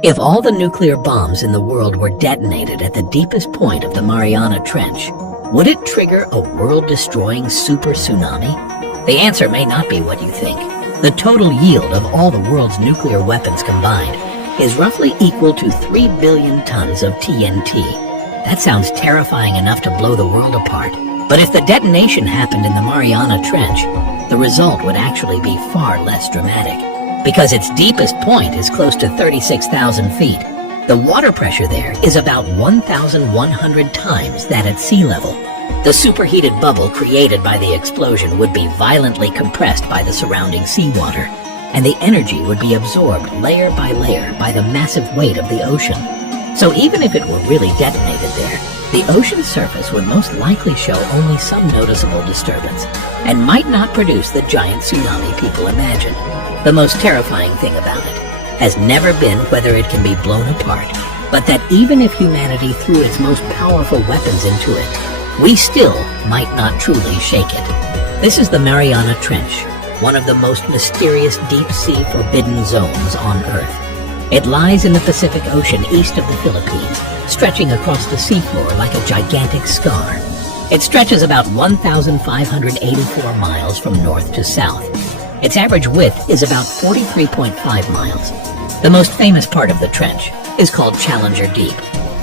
If all the nuclear bombs in the world were detonated at the deepest point of the Mariana Trench, would it trigger a world-destroying super tsunami? The answer may not be what you think. The total yield of all the world's nuclear weapons combined is roughly equal to 3 billion tons of TNT. That sounds terrifying enough to blow the world apart. But if the detonation happened in the Mariana Trench, the result would actually be far less dramatic. Because its deepest point is close to 36,000 feet, the water pressure there is about 1,100 times that at sea level. The superheated bubble created by the explosion would be violently compressed by the surrounding seawater, and the energy would be absorbed layer by layer by the massive weight of the ocean. So even if it were really detonated there, the ocean's surface would most likely show only some noticeable disturbance, and might not produce the giant tsunami people imagine. The most terrifying thing about it has never been whether it can be blown apart, but that even if humanity threw its most powerful weapons into it, we still might not truly shake it. This is the Mariana Trench, one of the most mysterious deep-sea forbidden zones on Earth. It lies in the Pacific Ocean east of the Philippines, stretching across the seafloor like a gigantic scar. It stretches about 1,584 miles from north to south. Its average width is about 43.5 miles. The most famous part of the trench is called Challenger Deep,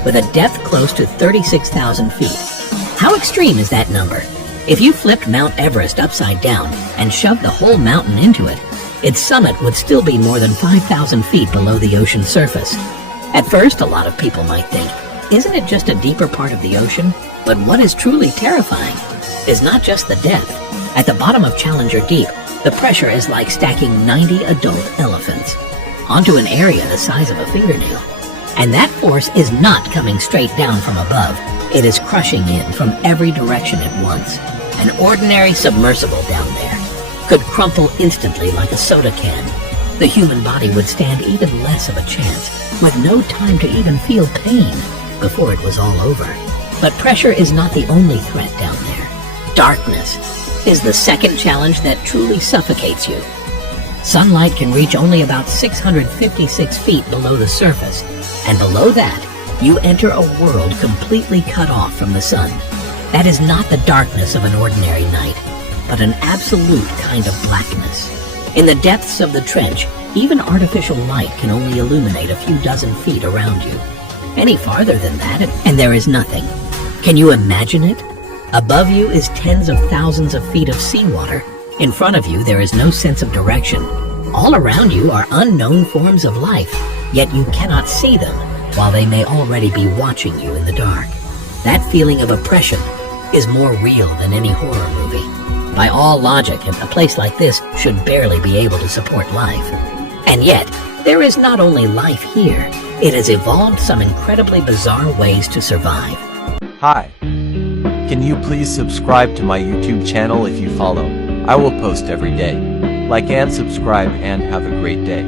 with a depth close to 36,000 feet. How extreme is that number? If you flipped Mount Everest upside down and shoved the whole mountain into it, its summit would still be more than 5,000 feet below the ocean surface. At first, a lot of people might think, isn't it just a deeper part of the ocean? But what is truly terrifying is not just the depth. At the bottom of Challenger Deep, the pressure is like stacking 90 adult elephants onto an area the size of a fingernail. And that force is not coming straight down from above. It is crushing in from every direction at once. An ordinary submersible down there could crumple instantly like a soda can. The human body would stand even less of a chance, with no time to even feel pain before it was all over. But pressure is not the only threat down there. Darkness is the second challenge that truly suffocates you. Sunlight can reach only about 656 feet below the surface, and below that, you enter a world completely cut off from the sun. That is not the darkness of an ordinary night, but an absolute kind of blackness. In the depths of the trench, even artificial light can only illuminate a few dozen feet around you. Any farther than that, and there is nothing. Can you imagine it? Above you is tens of thousands of feet of seawater. In front of you, there is no sense of direction. All around you are unknown forms of life, yet you cannot see them, while they may already be watching you in the dark. That feeling of oppression is more real than any horror movie. By all logic, a place like this should barely be able to support life. And yet, there is not only life here, it has evolved some incredibly bizarre ways to survive. Hi. Can you please subscribe to my YouTube channel if you follow? I will post every day. Like and subscribe and have a great day.